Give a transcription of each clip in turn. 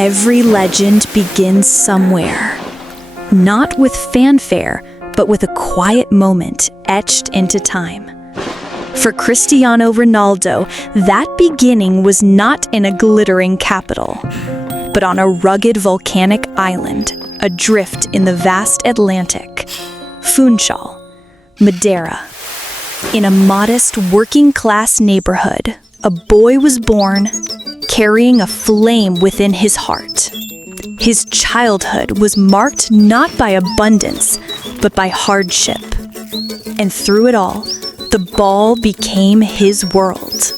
Every legend begins somewhere. Not with fanfare, but with a quiet moment etched into time. For Cristiano Ronaldo, that beginning was not in a glittering capital, but on a rugged volcanic island, adrift in the vast Atlantic, Funchal, Madeira. In a modest working-class neighborhood, a boy was born, carrying a flame within his heart. His childhood was marked not by abundance, but by hardship. And through it all, the ball became his world.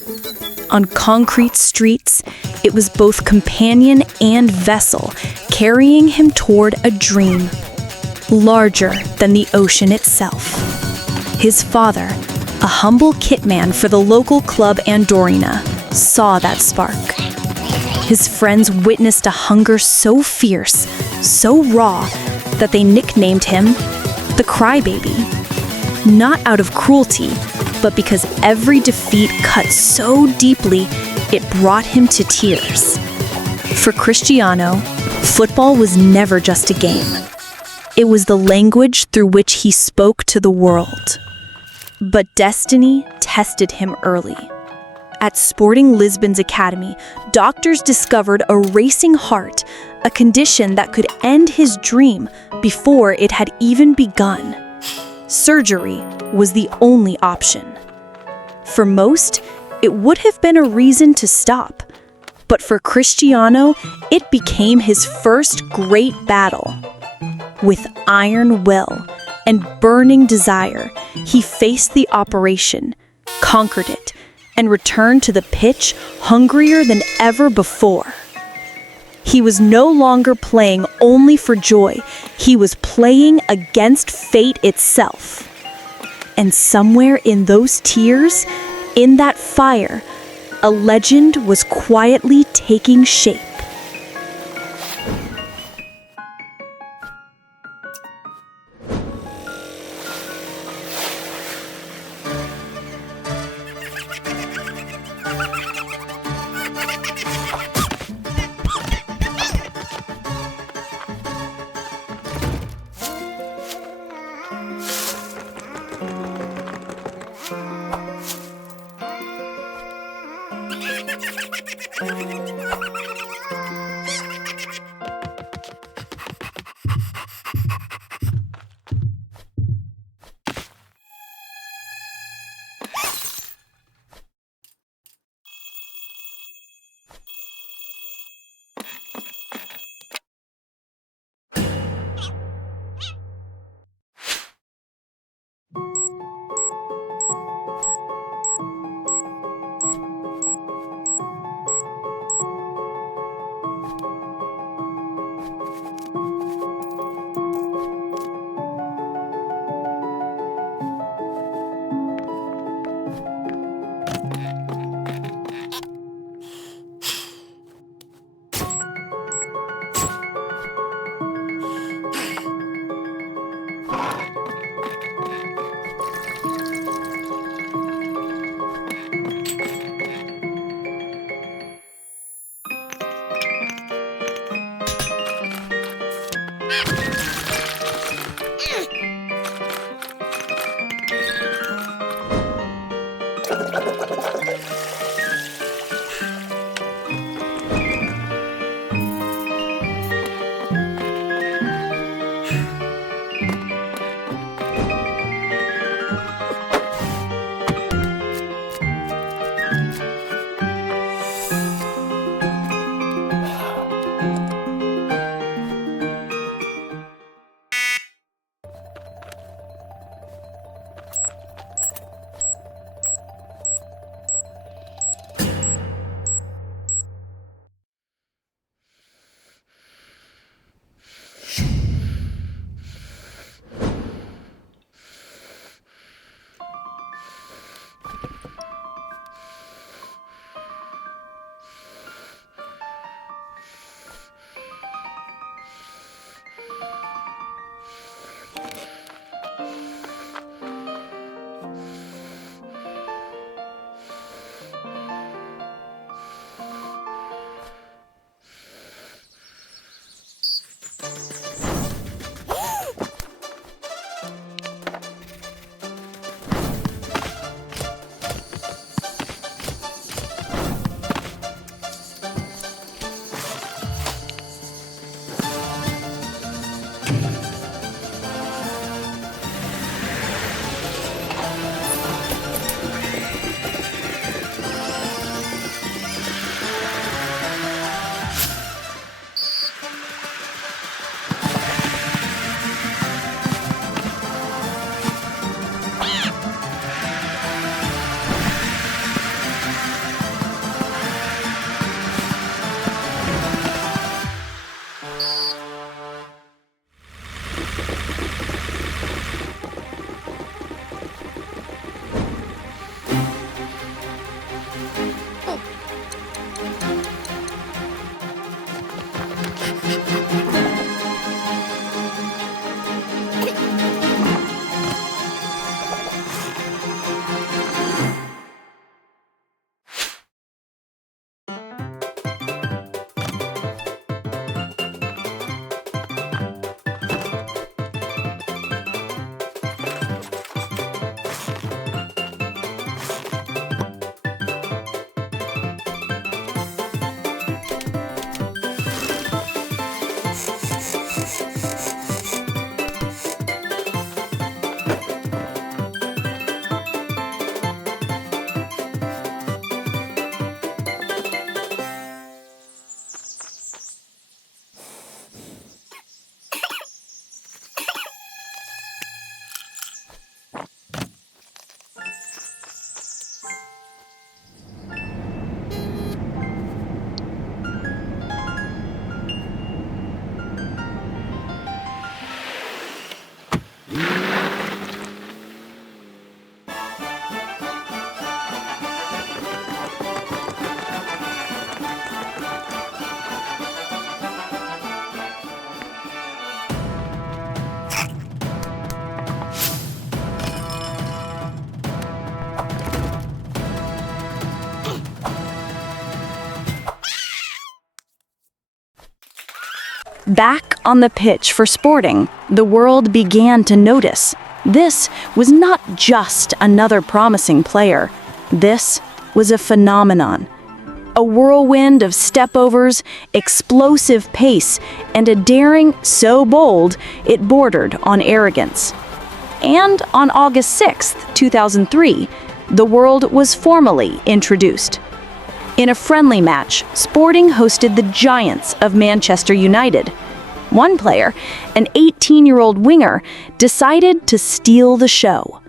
On concrete streets, it was both companion and vessel, carrying him toward a dream, larger than the ocean itself. His father, a humble kitman for the local club Andorina, saw that spark. His friends witnessed a hunger so fierce, so raw, that they nicknamed him the Crybaby. Not out of cruelty, but because every defeat cut so deeply, it brought him to tears. For Cristiano, football was never just a game. It was the language through which he spoke to the world. But destiny tested him early. At Sporting Lisbon's academy, doctors discovered a racing heart, a condition that could end his dream before it had even begun. Surgery was the only option. For most, it would have been a reason to stop. But for Cristiano, it became his first great battle. With iron will and burning desire, he faced the operation, conquered it, and returned to the pitch hungrier than ever before. He was no longer playing only for joy. He was playing against fate itself. And somewhere in those tears, in that fire, a legend was quietly taking shape. Back on the pitch for sporting, the world began to notice. This was not just another promising player. This was a phenomenon. A whirlwind of stepovers, explosive pace, and a daring so bold it bordered on arrogance. And on August 6th, 2003, the world was formally introduced. In a friendly match, Sporting hosted the Giants of Manchester United. One player, an 18-year-old winger, decided to steal the show.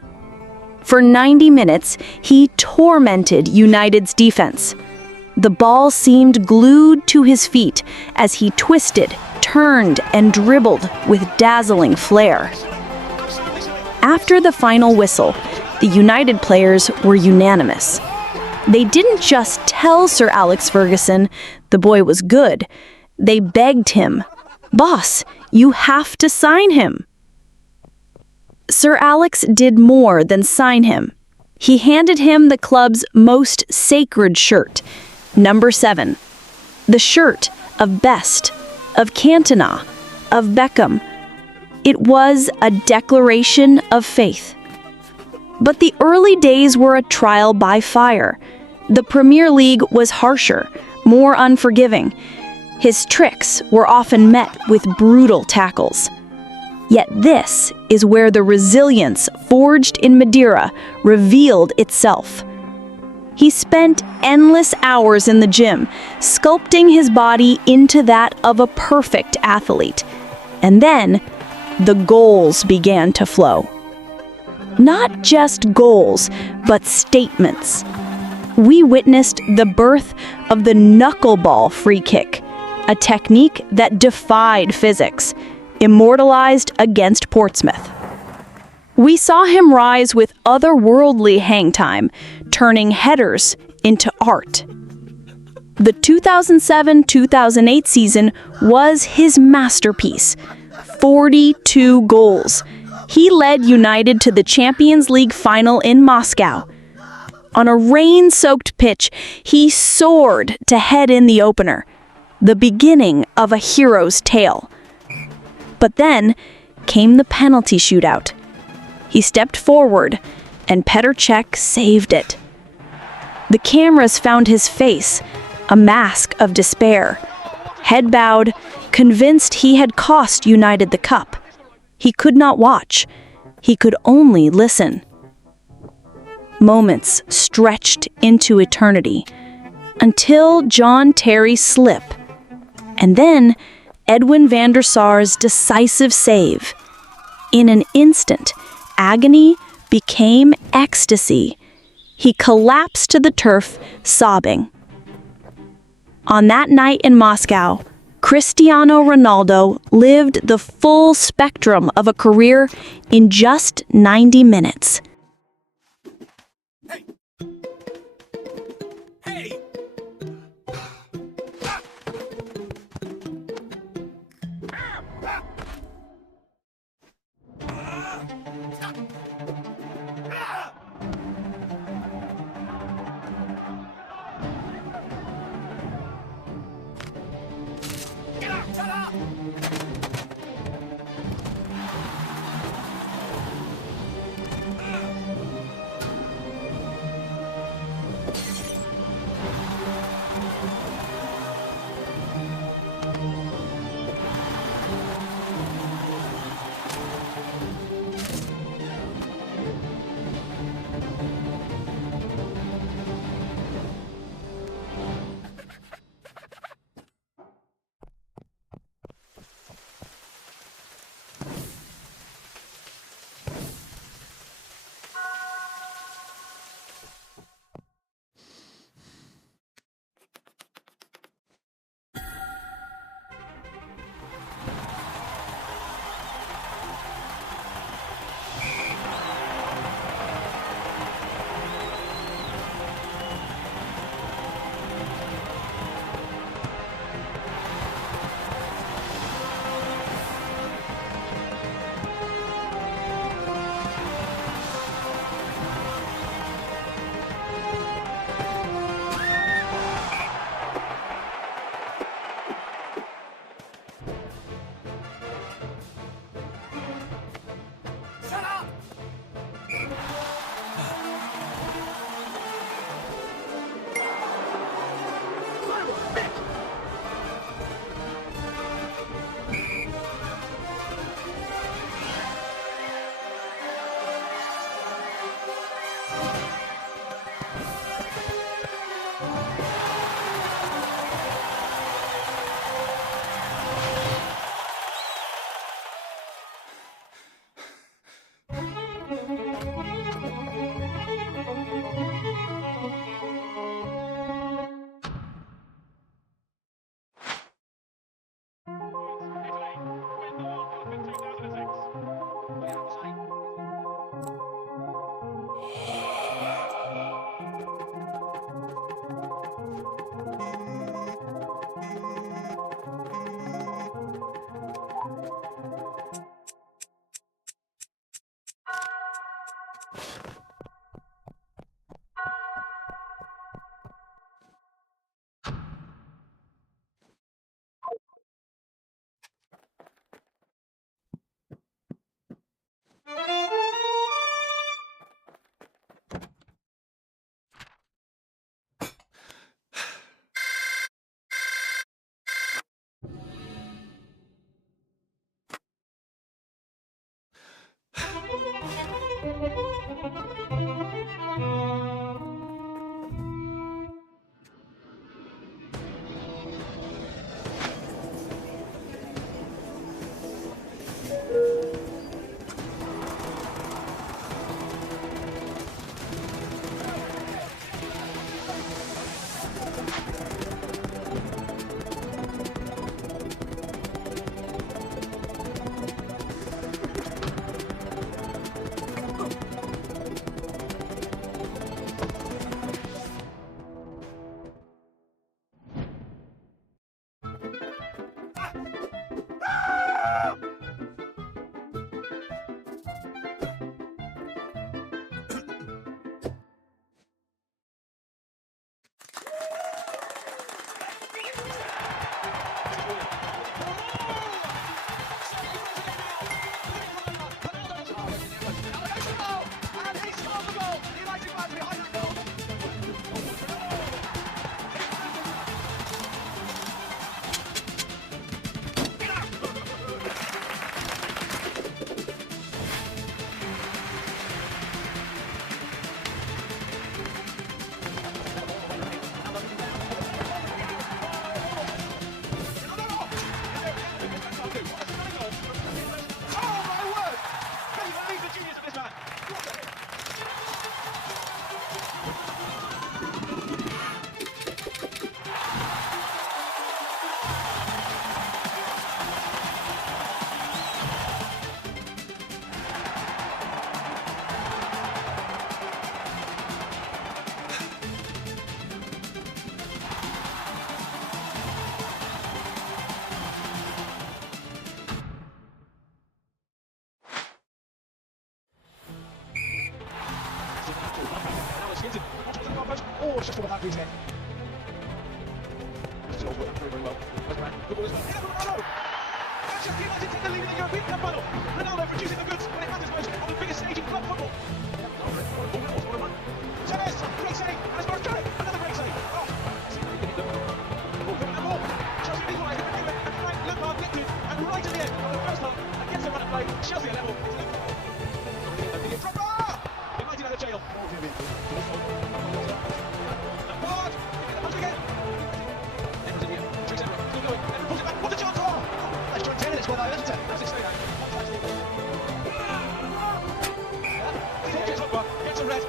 For 90 minutes, he tormented United's defense. The ball seemed glued to his feet as he twisted, turned, and dribbled with dazzling flair. After the final whistle, the United players were unanimous. They didn't just tell Sir Alex Ferguson the boy was good. They begged him, "Boss, you have to sign him." Sir Alex did more than sign him. He handed him the club's most sacred shirt, number 7. The shirt of Best, of Cantona, of Beckham. It was a declaration of faith. But the early days were a trial by fire. The Premier League was harsher, more unforgiving. His tricks were often met with brutal tackles. Yet this is where the resilience forged in Madeira revealed itself. He spent endless hours in the gym, sculpting his body into that of a perfect athlete. And then, the goals began to flow. Not just goals, but statements. We witnessed the birth of the knuckleball free kick, a technique that defied physics, immortalized against Portsmouth. We saw him rise with otherworldly hang time, turning headers into art. The 2007-2008 season was his masterpiece. 42 goals. He led United to the Champions League final in Moscow. On a rain-soaked pitch, he soared to head in the opener, the beginning of a hero's tale. But then came the penalty shootout. He stepped forward, and Petr Cech saved it. The cameras found his face, a mask of despair. Head bowed, convinced he had cost United the cup. He could not watch. He could only listen. Moments stretched into eternity, until John Terry's slip. And then Edwin van der Sar's decisive save. In an instant, agony became ecstasy. He collapsed to the turf, sobbing. On that night in Moscow, Cristiano Ronaldo lived the full spectrum of a career in just 90 minutes. Oh, it's just all about his head. Still working very well. Good ball as well. Ronaldo! Manchester United take the lead in the European Cup final. Ronaldo producing the goods when it matters most on the biggest stage in club football. Tennis! Great save! And it's Morris Carrick! Another great save! Oh! Chelsea equalised it and Frank Lampard nicked it, and right at the end of the first half, against the run of play, Chelsea are level. United out of jail. Lampard! Once again! Edwards in the air. Tricks Edwards. Still going. Edwards pulls it back. What a chance! Oh! That's John Taylor. It's well out, isn't it? How's it stay there? DJ Drogba gets a red.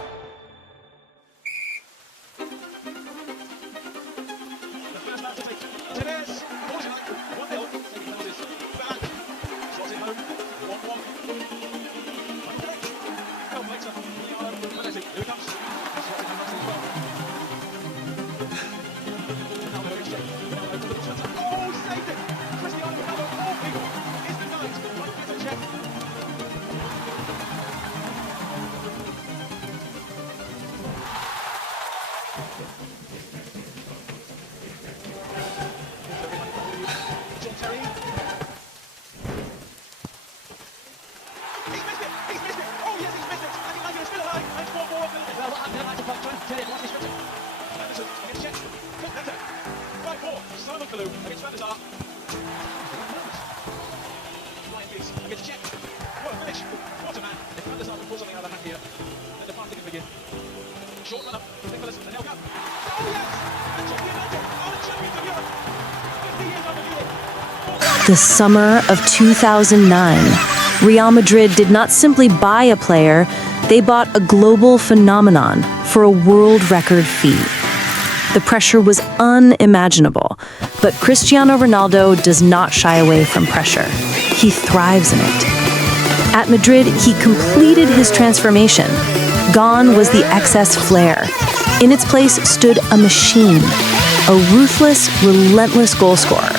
The first man to take. Tennis! Pulls it like 1-0. Second penalties. Back. Slots it home. 1-1. Oh, makes up. Here it comes. Slots it nicely as well. Ronaldo against Jake. Ronaldo for the defense. Oh, saved it! Cristiano Ronaldo, all people, is the night. One gets a check. John Terry. He's missed it! He's missed it! Oh yes, he's missed it! And United are still alive! And it's 4-4. Well, what happened? United back 20. What's his scripture? Anderson against Chet. Cook Netta. 5-4. Simon Kalou against Van der Sar. Ryan Giggs against Chet. What a finish! What a man! If Van der Sar can pull something out of the hat here, then the party can begin. Short run up. Nicholas and now Gap. Oh yes! Manchester United are the champions of Europe! 50 years undefeated. The summer of 2009, Real Madrid did not simply buy a player, they bought a global phenomenon for a world record fee. The pressure was unimaginable, but Cristiano Ronaldo does not shy away from pressure. He thrives in it. At Madrid, he completed his transformation. Gone was the excess flair. In its place stood a machine, a ruthless, relentless goal scorer.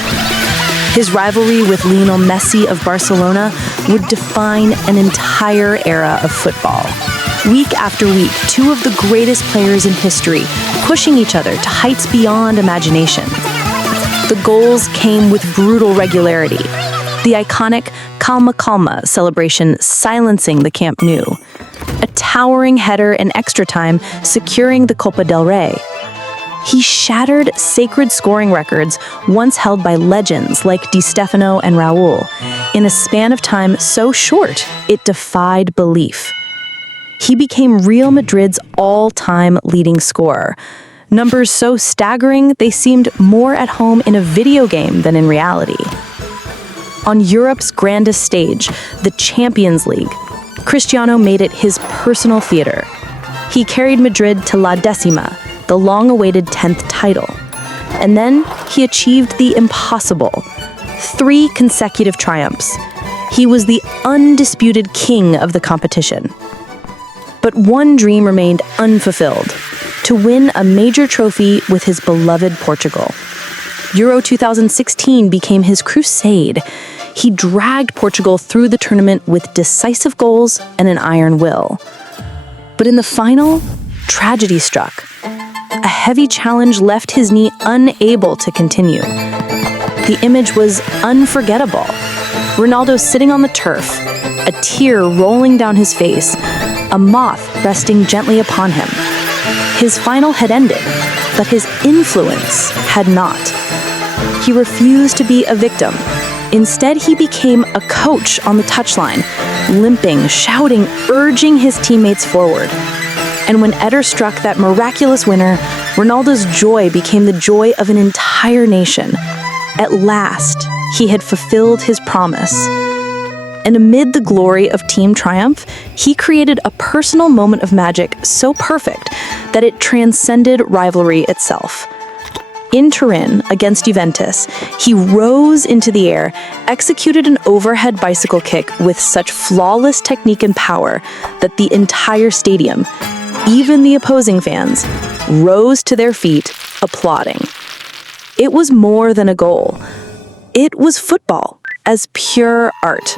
His rivalry with Lionel Messi of Barcelona would define an entire era of football. Week after week, two of the greatest players in history, pushing each other to heights beyond imagination. The goals came with brutal regularity. The iconic Calma Calma celebration silencing the Camp Nou. A towering header in extra time securing the Copa del Rey. He shattered sacred scoring records once held by legends like Di Stefano and Raul in a span of time so short it defied belief. He became Real Madrid's all-time leading scorer. Numbers so staggering, they seemed more at home in a video game than in reality. On Europe's grandest stage, the Champions League, Cristiano made it his personal theater. He carried Madrid to La Decima, the long-awaited 10th title. And then he achieved the impossible: 3 consecutive triumphs. He was the undisputed king of the competition. But one dream remained unfulfilled: to win a major trophy with his beloved Portugal. Euro 2016 became his crusade. He dragged Portugal through the tournament with decisive goals and an iron will. But in the final, tragedy struck. A heavy challenge left his knee unable to continue. The image was unforgettable. Ronaldo sitting on the turf, a tear rolling down his face, a moth resting gently upon him. His final had ended, but his influence had not. He refused to be a victim. Instead, he became a coach on the touchline, limping, shouting, urging his teammates forward. And when Eder struck that miraculous winner, Ronaldo's joy became the joy of an entire nation. At last, he had fulfilled his promise. And amid the glory of team triumph, he created a personal moment of magic so perfect that it transcended rivalry itself. In Turin, against Juventus, he rose into the air, executed an overhead bicycle kick with such flawless technique and power that the entire stadium, even the opposing fans, rose to their feet, applauding. It was more than a goal. It was football, as pure art.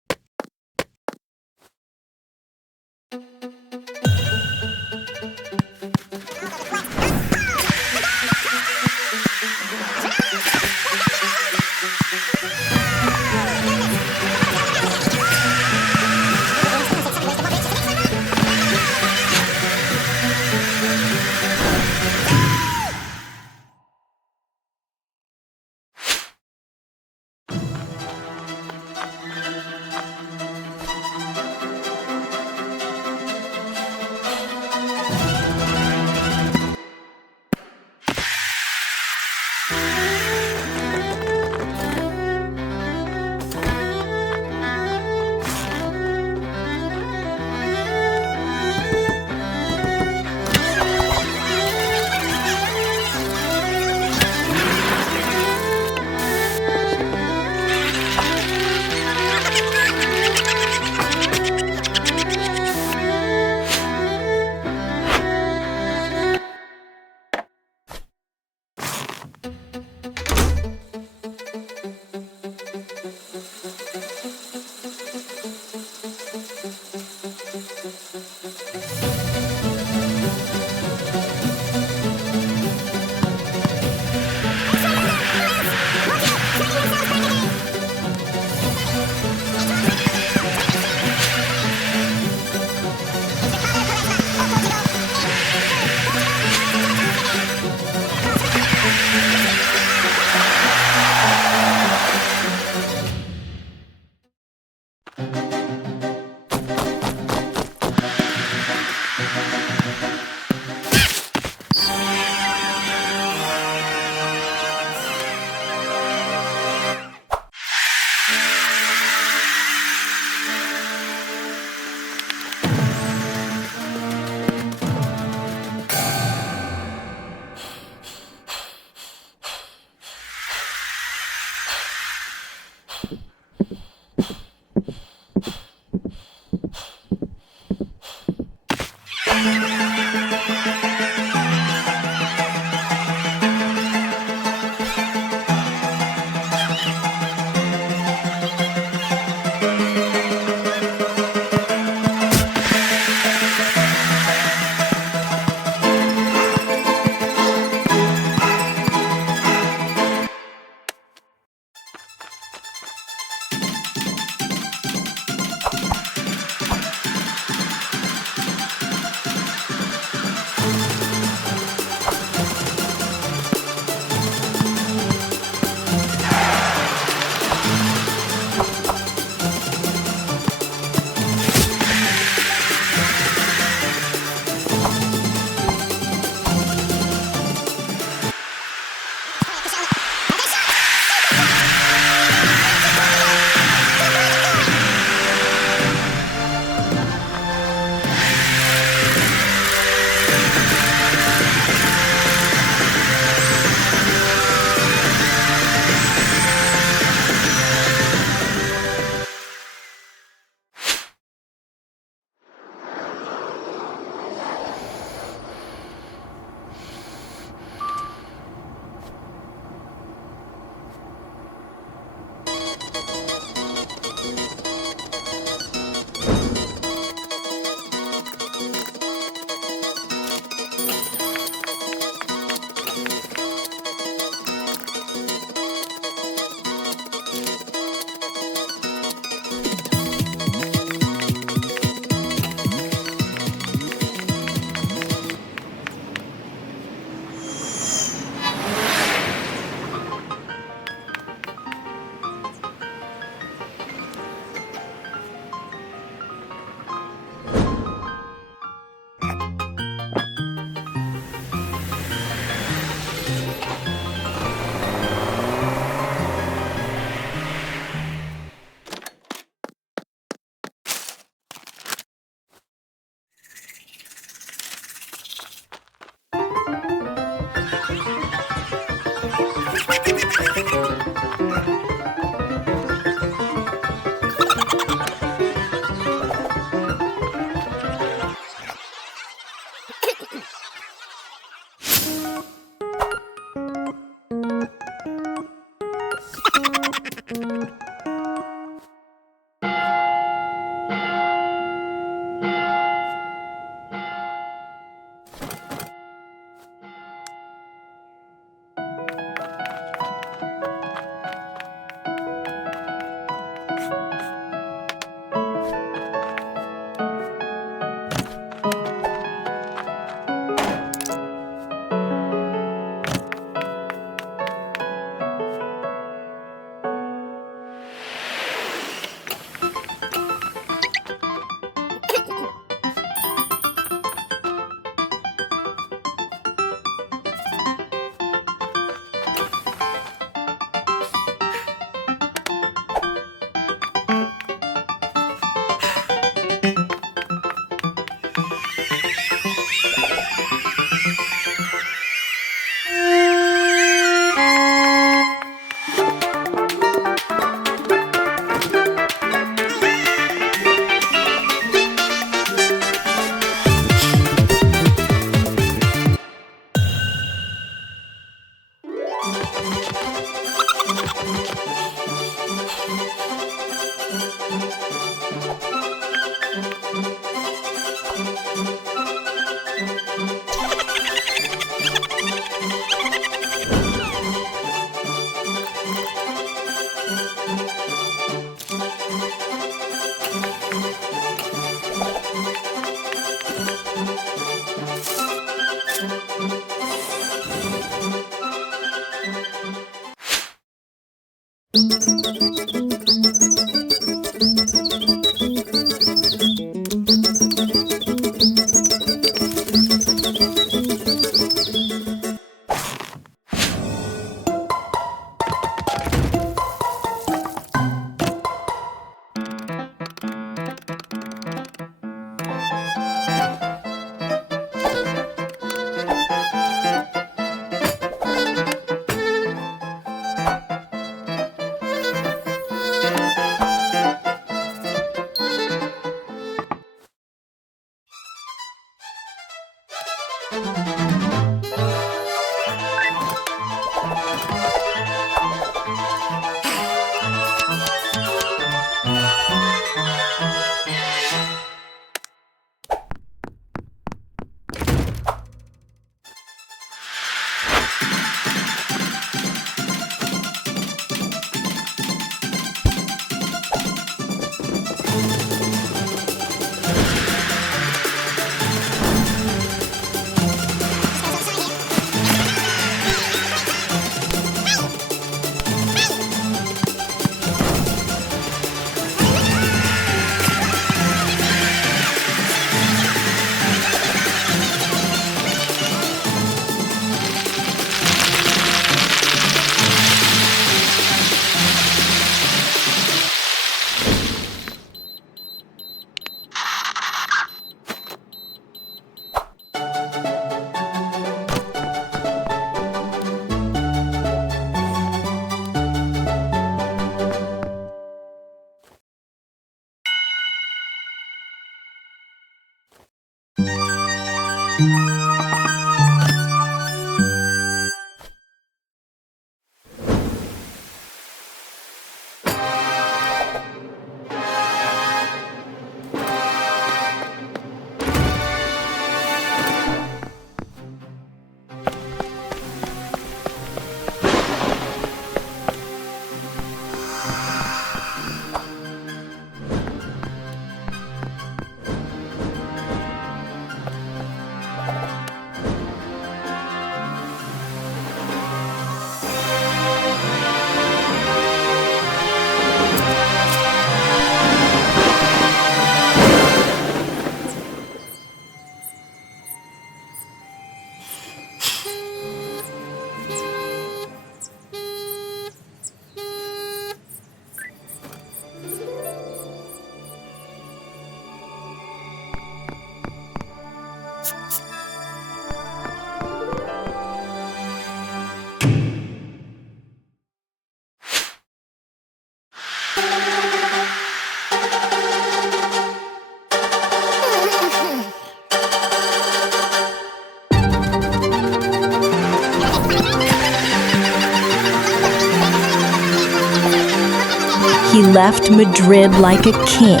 He left Madrid like a king,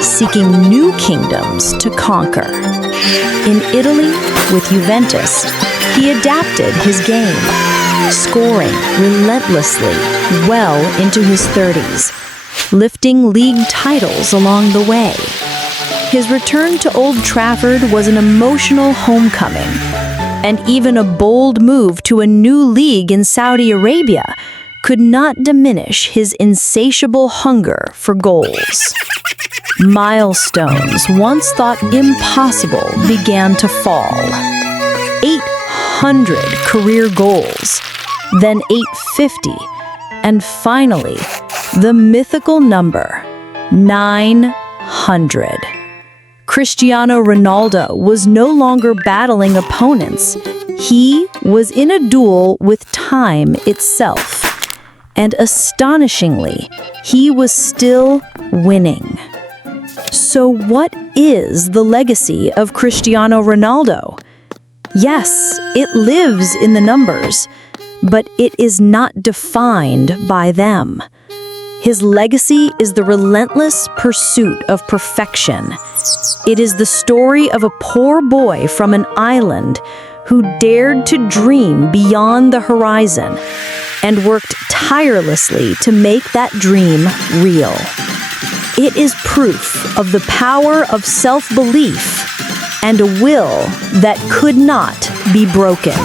seeking new kingdoms to conquer. In Italy, with Juventus, he adapted his game, scoring relentlessly well into his 30s, lifting league titles along the way. His return to Old Trafford was an emotional homecoming, and even a bold move to a new league in Saudi Arabia could not diminish his insatiable hunger for goals. Milestones once thought impossible began to fall. 800 career goals, then 850, and finally, the mythical number 900. Cristiano Ronaldo was no longer battling opponents. He was in a duel with time itself. And astonishingly, he was still winning. So what is the legacy of Cristiano Ronaldo? Yes, it lives in the numbers, but it is not defined by them. His legacy is the relentless pursuit of perfection. It is the story of a poor boy from an island who dared to dream beyond the horizon and worked tirelessly to make that dream real. It is proof of the power of self-belief and a will that could not be broken.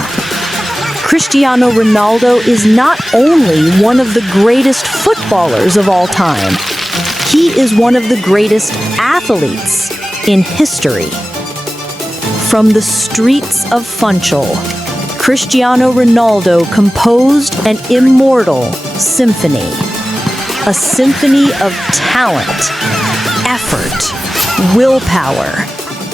Cristiano Ronaldo is not only one of the greatest footballers of all time, he is one of the greatest athletes in history. From the streets of Funchal, Cristiano Ronaldo composed an immortal symphony. A symphony of talent, effort, willpower,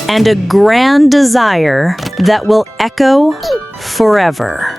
and a grand desire that will echo forever.